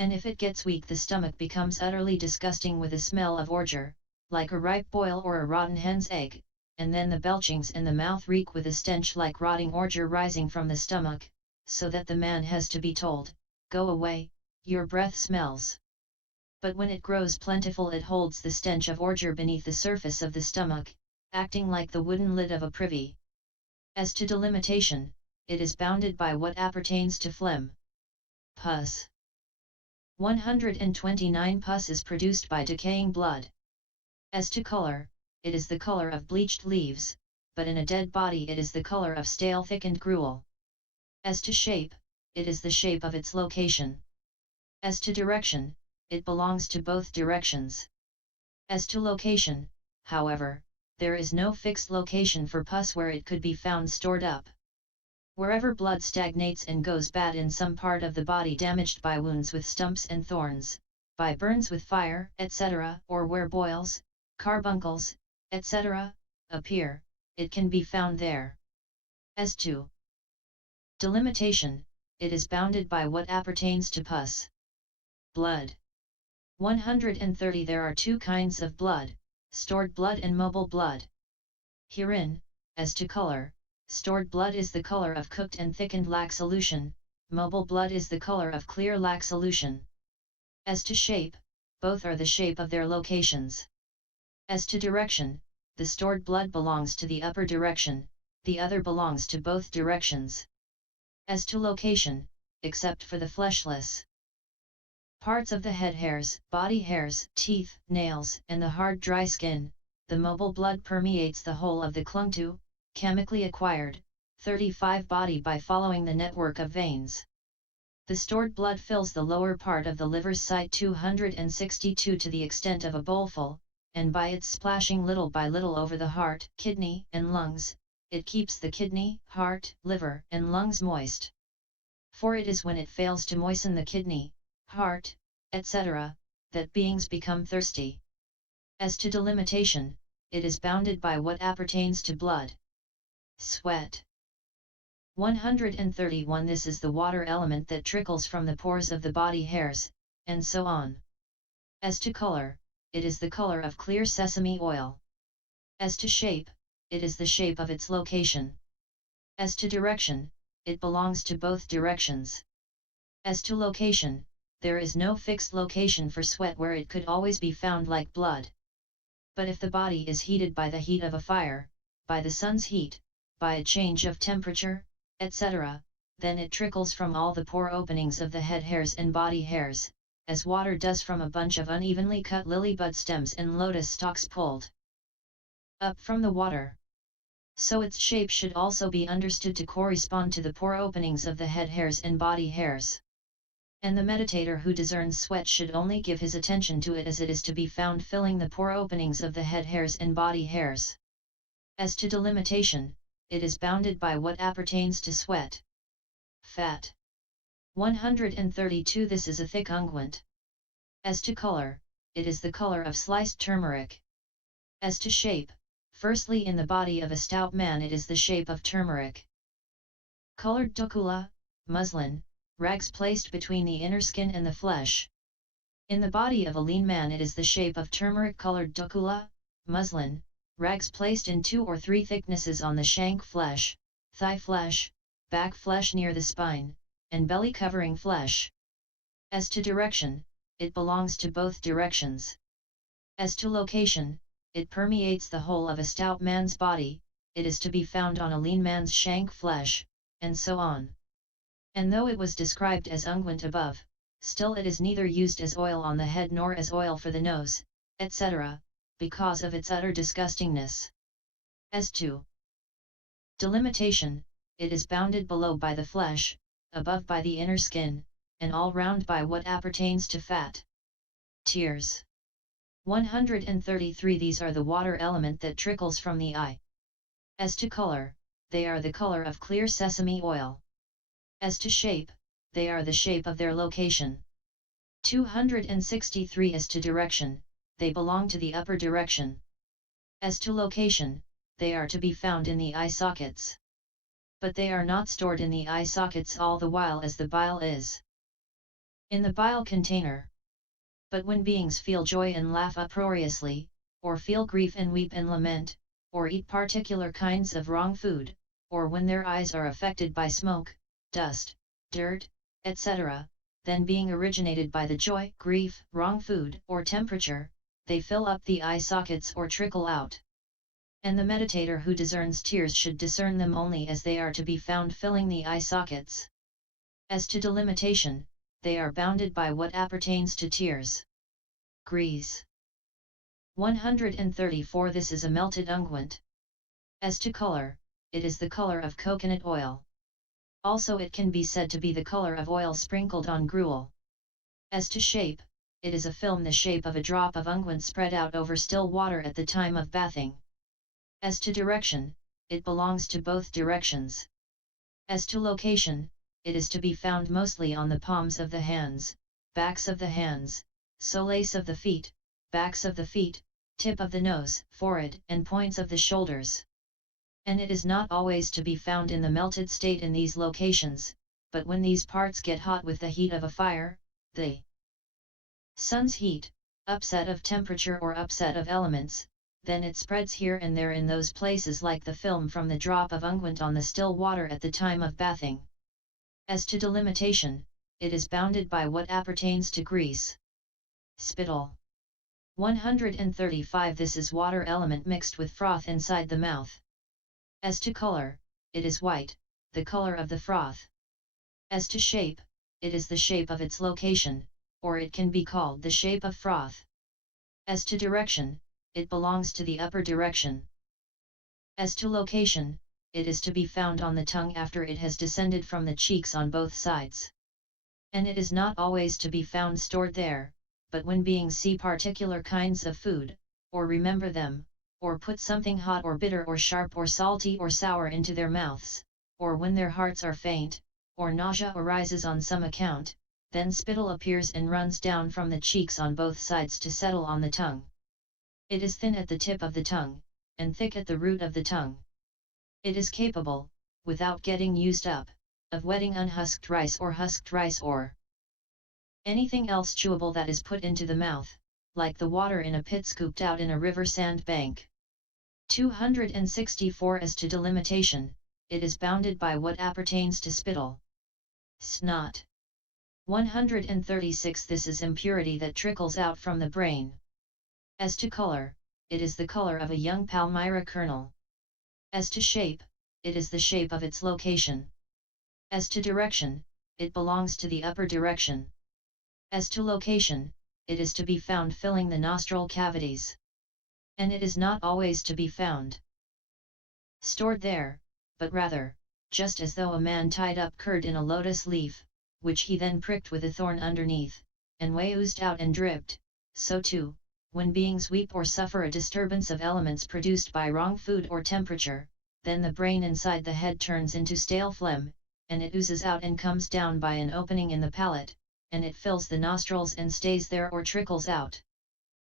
And if it gets weak, the stomach becomes utterly disgusting with a smell of ordure, like a ripe boil or a rotten hen's egg, and then the belchings in the mouth reek with a stench like rotting ordure rising from the stomach, so that the man has to be told, "Go away, your breath smells." But when it grows plentiful, it holds the stench of ordure beneath the surface of the stomach, acting like the wooden lid of a privy. As to delimitation, it is bounded by what appertains to phlegm. Pus. 129. Pus is produced by decaying blood. As to color, it is the color of bleached leaves, but in a dead body it is the color of stale thickened gruel. As to shape, it is the shape of its location. As to direction, it belongs to both directions. As to location, however, there is no fixed location for pus where it could be found stored up. Wherever blood stagnates and goes bad in some part of the body damaged by wounds with stumps and thorns, by burns with fire, etc., or where boils, carbuncles, etc., appear, it can be found there. As to delimitation, it is bounded by what appertains to pus. Blood. 130. There are two kinds of blood, stored blood and mobile blood. Herein, as to color, stored blood is the color of cooked and thickened lac solution, mobile blood is the color of clear lac solution. As to shape, both are the shape of their locations. As to direction, the stored blood belongs to the upper direction, the other belongs to both directions. As to location, except for the fleshless parts of the head hairs, body hairs, teeth, nails, and the hard dry skin, the mobile blood permeates the whole of the clung to, chemically acquired, 35 body by following the network of veins. The stored blood fills the lower part of the liver's site 262 to the extent of a bowlful, and by its splashing little by little over the heart, kidney, and lungs, it keeps the kidney, heart, liver, and lungs moist. For it is when it fails to moisten the kidney, heart, etc., that beings become thirsty. As to delimitation, it is bounded by what appertains to blood. Sweat. 131. This is the water element that trickles from the pores of the body hairs, and so on. As to color, it is the color of clear sesame oil. As to shape, it is the shape of its location. As to direction, it belongs to both directions. As to location, there is no fixed location for sweat where it could always be found like blood. But if the body is heated by the heat of a fire, by the sun's heat, by a change of temperature, etc., then it trickles from all the pore openings of the head hairs and body hairs, as water does from a bunch of unevenly cut lily bud stems and lotus stalks pulled up from the water. So its shape should also be understood to correspond to the pore openings of the head hairs and body hairs. And the meditator who discerns sweat should only give his attention to it as it is to be found filling the pore openings of the head hairs and body hairs. As to delimitation, it is bounded by what appertains to sweat. Fat. 132. This is a thick unguent. As to color, it is the color of sliced turmeric. As to shape, firstly in the body of a stout man it is the shape of turmeric. Colored docula, muslin, rags placed between the inner skin and the flesh. In the body of a lean man it is the shape of turmeric-colored docula, muslin, rags placed in 2 or 3 thicknesses on the shank flesh, thigh flesh, back flesh near the spine, and belly covering flesh. As to direction, it belongs to both directions. As to location, it permeates the whole of a stout man's body, it is to be found on a lean man's shank flesh, and so on. And though it was described as unguent above, still it is neither used as oil on the head nor as oil for the nose, etc., because of its utter disgustingness. As to delimitation, it is bounded below by the flesh, above by the inner skin, and all round by what appertains to fat. Tears. 133. These are the water element that trickles from the eye. As to color, they are the color of clear sesame oil. As to shape, they are the shape of their location. 263. As to direction, they belong to the upper direction. As to location, they are to be found in the eye sockets. But they are not stored in the eye sockets all the while as the bile is. in the bile container. But when beings feel joy and laugh uproariously, or feel grief and weep and lament, or eat particular kinds of wrong food, or when their eyes are affected by smoke, dust, dirt, etc., then being originated by the joy, grief, wrong food, or temperature, they fill up the eye sockets or trickle out. And the meditator who discerns tears should discern them only as they are to be found filling the eye sockets. As to delimitation, they are bounded by what appertains to tears. Grease. 134 This is a melted unguent. As to color, it is the color of coconut oil. Also it can be said to be the color of oil sprinkled on gruel. As to shape, it is a film the shape of a drop of unguent spread out over still water at the time of bathing. As to direction, it belongs to both directions. As to location, it is to be found mostly on the palms of the hands, backs of the hands, soles of the feet, backs of the feet, tip of the nose, forehead, and points of the shoulders. And it is not always to be found in the melted state in these locations, but when these parts get hot with the heat of a fire, the sun's heat, upset of temperature or upset of elements, then it spreads here and there in those places like the film from the drop of unguent on the still water at the time of bathing. As to delimitation, it is bounded by what appertains to grease. Spittle. 135 This is water element mixed with froth inside the mouth. As to color, it is white, the color of the froth. As to shape, it is the shape of its location, or it can be called the shape of froth. As to direction, it belongs to the upper direction. As to location, it is to be found on the tongue after it has descended from the cheeks on both sides. And it is not always to be found stored there, but when beings see particular kinds of food, or remember them, or put something hot or bitter or sharp or salty or sour into their mouths, or when their hearts are faint, or nausea arises on some account, then spittle appears and runs down from the cheeks on both sides to settle on the tongue. It is thin at the tip of the tongue, and thick at the root of the tongue. It is capable, without getting used up, of wetting unhusked rice or husked rice or anything else chewable that is put into the mouth, like the water in a pit scooped out in a river sand bank. 264 As to delimitation, it is bounded by what appertains to spittle. Snot. 136 This is impurity that trickles out from the brain. As to color, it is the color of a young palmyra kernel. As to shape, it is the shape of its location. As to direction, it belongs to the upper direction. As to location, it is to be found filling the nostril cavities. And it is not always to be found stored there, but rather, just as though a man tied up curd in a lotus leaf, which he then pricked with a thorn underneath, and whey oozed out and dripped, so too, when beings weep or suffer a disturbance of elements produced by wrong food or temperature, then the brain inside the head turns into stale phlegm, and it oozes out and comes down by an opening in the palate, and it fills the nostrils and stays there or trickles out.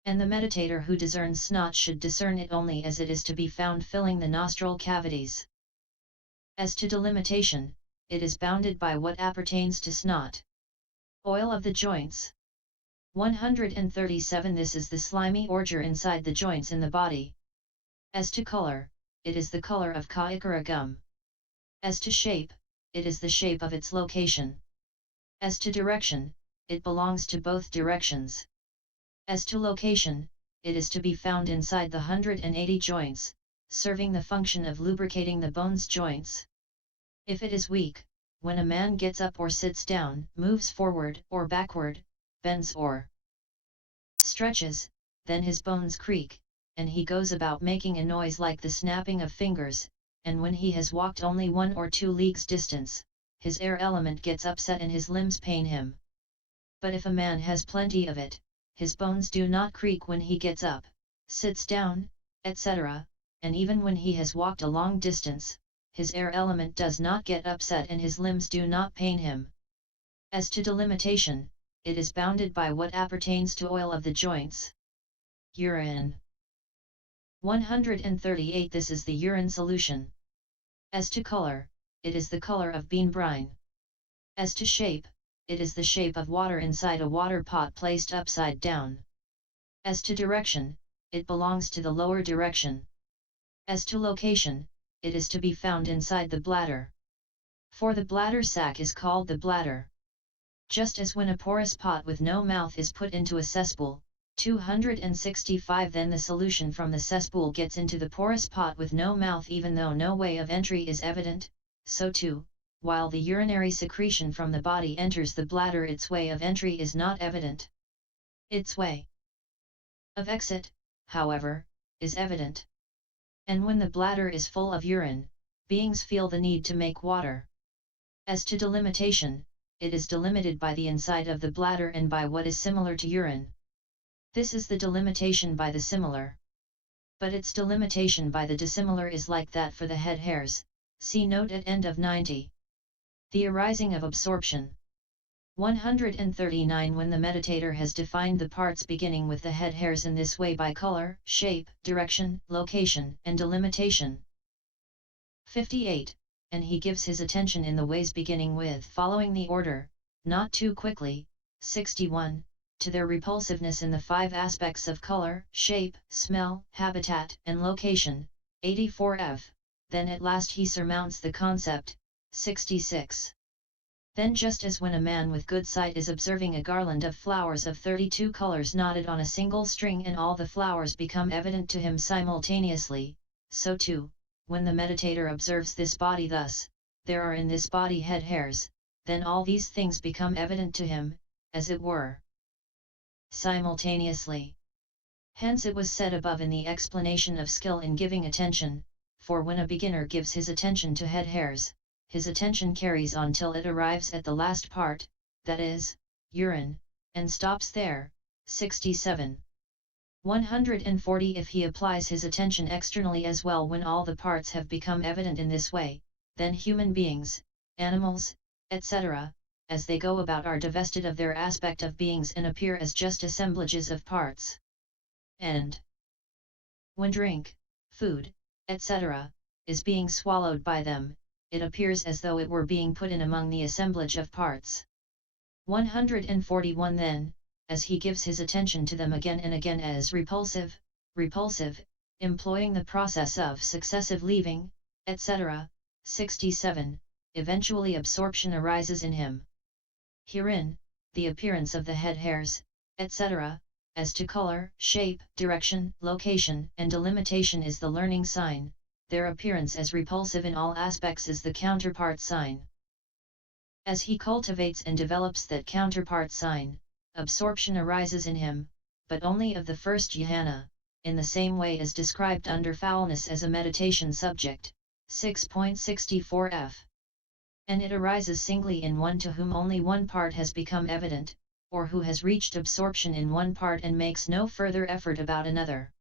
And the meditator who discerns snot should discern it only as it is to be found filling the nostril cavities. As to delimitation, it is bounded by what appertains to snot. Oil of the joints. 137 This is the slimy ordure inside the joints in the body. As to color, it is the color of kaikara gum. As to shape, it is the shape of its location. As to direction, it belongs to both directions. As to location, it is to be found inside the 180 joints, serving the function of lubricating the bones joints. If it is weak, when a man gets up or sits down, moves forward or backward, bends or stretches, then his bones creak, and he goes about making a noise like the snapping of fingers, and when he has walked only 1 or 2 leagues distance, his air element gets upset and his limbs pain him. But if a man has plenty of it, his bones do not creak when he gets up, sits down, etc., and even when he has walked a long distance, his air element does not get upset and his limbs do not pain him. As to delimitation, it is bounded by what appertains to oil of the joints. Urine. 138 This is the urine solution. As to color, it is the color of bean brine. As to shape, it is the shape of water inside a water pot placed upside down. As to direction, it belongs to the lower direction. As to location, it is to be found inside the bladder. For the bladder sac is called the bladder. Just as when a porous pot with no mouth is put into a cesspool, 265, then the solution from the cesspool gets into the porous pot with no mouth even though no way of entry is evident, so too, while the urinary secretion from the body enters the bladder, its way of entry is not evident. Its way of exit, however, is evident. And when the bladder is full of urine, beings feel the need to make water. As to delimitation, it is delimited by the inside of the bladder and by what is similar to urine. This is the delimitation by the similar. But its delimitation by the dissimilar is like that for the head hairs, see note at end of 90. The arising of absorption. 139. When the meditator has defined the parts beginning with the head hairs in this way by color, shape, direction, location, and delimitation. 58. And he gives his attention in the ways beginning with following the order, not too quickly. 61. To their repulsiveness in the 5 aspects of color, shape, smell, habitat, and location. 84f. Then at last he surmounts the concept. 66. Then just as when a man with good sight is observing a garland of flowers of 32 colors knotted on a single string and all the flowers become evident to him simultaneously, so too, when the meditator observes this body thus, there are in this body head hairs, then all these things become evident to him, as it were, simultaneously. Hence it was said above in the explanation of skill in giving attention, for when a beginner gives his attention to head hairs, his attention carries on till it arrives at the last part, that is, urine, and stops there. 67. 140. If he applies his attention externally as well when all the parts have become evident in this way, then human beings, animals, etc., as they go about are divested of their aspect of beings and appear as just assemblages of parts. And when drink, food, etc., is being swallowed by them, it appears as though it were being put in among the assemblage of parts. 141. Then, as he gives his attention to them again and again as repulsive, employing the process of successive leaving, etc., 67, eventually absorption arises in him. Herein, the appearance of the head hairs, etc., as to color, shape, direction, location, and delimitation is the learning sign, their appearance as repulsive in all aspects is the counterpart sign. As he cultivates and develops that counterpart sign, absorption arises in him, but only of the first jhana, in the same way as described under foulness as a meditation subject, 6.64f. And it arises singly in one to whom only one part has become evident, or who has reached absorption in one part and makes no further effort about another.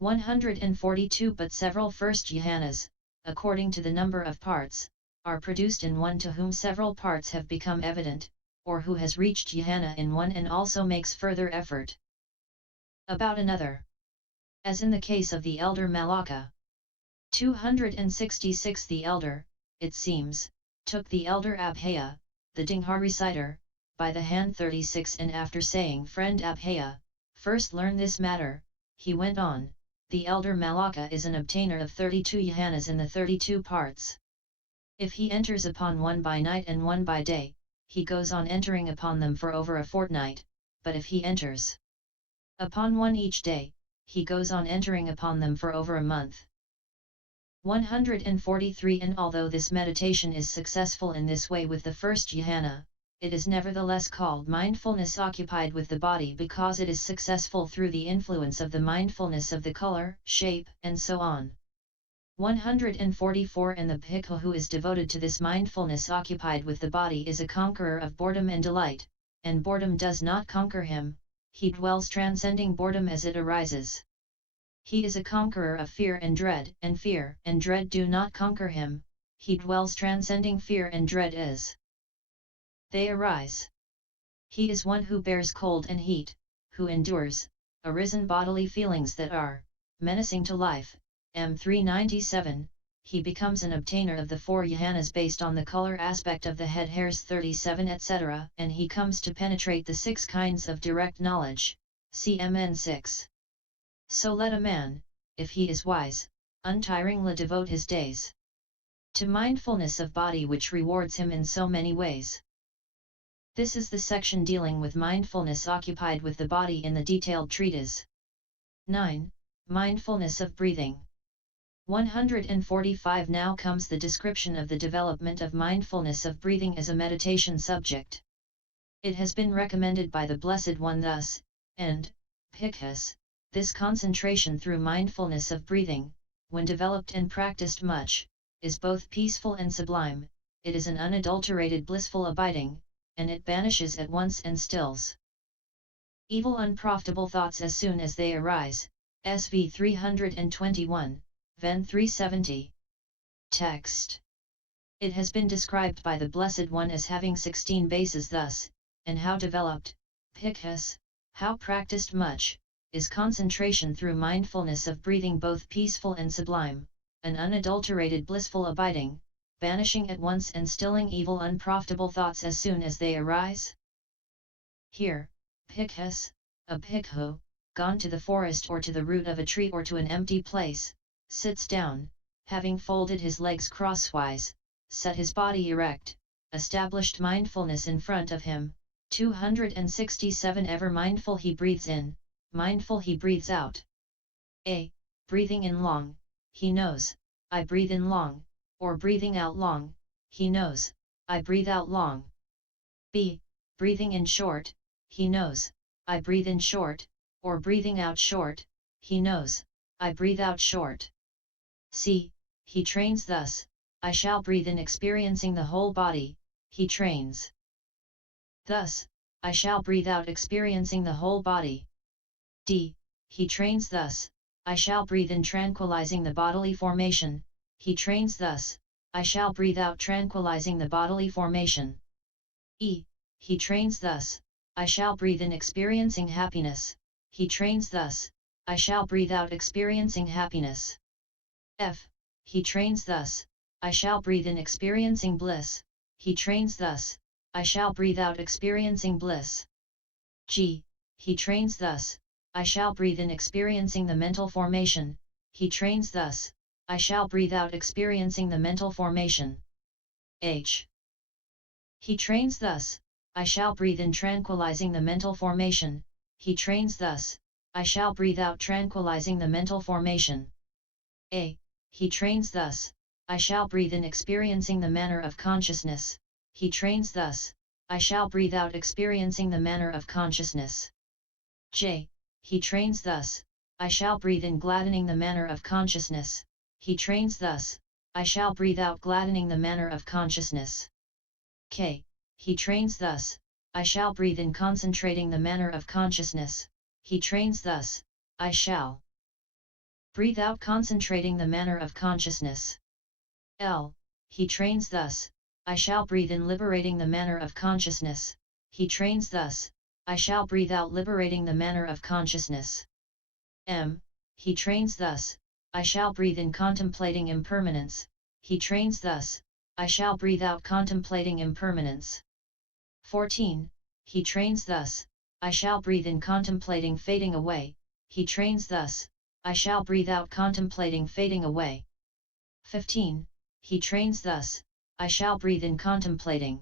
142. But several first jhanas, according to the number of parts, are produced in one to whom several parts have become evident, or who has reached jhana in one and also makes further effort about another. As in the case of the elder Malaka. 266. The elder, it seems, took the elder Abhaya, the Dingha reciter, by the hand. 36. And after saying, "Friend Abhaya, first learn this matter," he went on, "The elder Malaka is an obtainer of 32 jhanas in the 32 parts. If he enters upon one by night and one by day, he goes on entering upon them for over a fortnight, but if he enters upon one each day, he goes on entering upon them for over a month." 143. And although this meditation is successful in this way with the first jhana, it is nevertheless called mindfulness occupied with the body because it is successful through the influence of the mindfulness of the color, shape, and so on. 144. And the bhikkhu who is devoted to this mindfulness occupied with the body is a conqueror of boredom and delight, and boredom does not conquer him, he dwells transcending boredom as it arises. He is a conqueror of fear and fear and dread do not conquer him, he dwells transcending fear and dread as they arise. He is one who bears cold and heat, who endures arisen bodily feelings that are menacing to life. M397, he becomes an obtainer of the 4 jhanas based on the color aspect of the head hairs 37 etc. and he comes to penetrate the 6 kinds of direct knowledge, CMN 6. So let a man, if he is wise, untiringly devote his days to mindfulness of body which rewards him in so many ways. This is the section dealing with mindfulness occupied with the body in the detailed treatise. 9. Mindfulness of breathing. 145. Now comes the description of the development of mindfulness of breathing as a meditation subject. It has been recommended by the Blessed One thus, and, Bhikkhus, this concentration through mindfulness of breathing, when developed and practiced much, is both peaceful and sublime, it is an unadulterated blissful abiding, and it banishes at once and stills evil unprofitable thoughts as soon as they arise. SV 321, Ven 370. Text. It has been described by the Blessed One as having 16 bases thus, and how developed, Bhikkhus, how practiced much, is concentration through mindfulness of breathing both peaceful and sublime, an unadulterated blissful abiding, banishing at once and stilling evil unprofitable thoughts as soon as they arise? Here, Bhikkhus, a bhikkhu, gone to the forest or to the root of a tree or to an empty place, sits down, having folded his legs crosswise, set his body erect, established mindfulness in front of him. 267 Ever mindful he breathes in, mindful he breathes out. A. Breathing in long, he knows, I breathe in long, or breathing out long, he knows, I breathe out long. B. Breathing in short, he knows, I breathe in short, or breathing out short, he knows, I breathe out short. C. He trains thus, I shall breathe in experiencing the whole body, he trains thus, I shall breathe out experiencing the whole body. D. He trains thus, I shall breathe in tranquilizing the bodily formation, he trains thus, I shall breathe out tranquilizing the bodily formation. E. He trains thus, I shall breathe in experiencing happiness, he trains thus, I shall breathe out experiencing happiness. F. He trains thus, I shall breathe in experiencing bliss, he trains thus, I shall breathe out experiencing bliss. G. He trains thus, I shall breathe in experiencing the mental formation, he trains thus, I shall breathe out experiencing the mental formation. H. He trains thus, I shall breathe in tranquilizing the mental formation, he trains thus, I shall breathe out tranquilizing the mental formation. A. He trains thus, I shall breathe in experiencing the manner of consciousness, he trains thus, I shall breathe out experiencing the manner of consciousness. J. He trains thus, I shall breathe in gladdening the manner of consciousness, he trains thus, I shall breathe out gladdening the manner of consciousness. K. He trains thus, I shall breathe in concentrating the manner of consciousness, he trains thus, I shall breathe out concentrating the manner of consciousness. L. He trains thus, I shall breathe in liberating the manner of consciousness, he trains thus, I shall breathe out liberating the manner of consciousness. M. He trains thus, I shall breathe in contemplating impermanence, he trains thus, I shall breathe out contemplating impermanence. 14. He trains thus, I shall breathe in contemplating fading away, he trains thus, I shall breathe out contemplating fading away. 15. He trains thus, I shall breathe in contemplating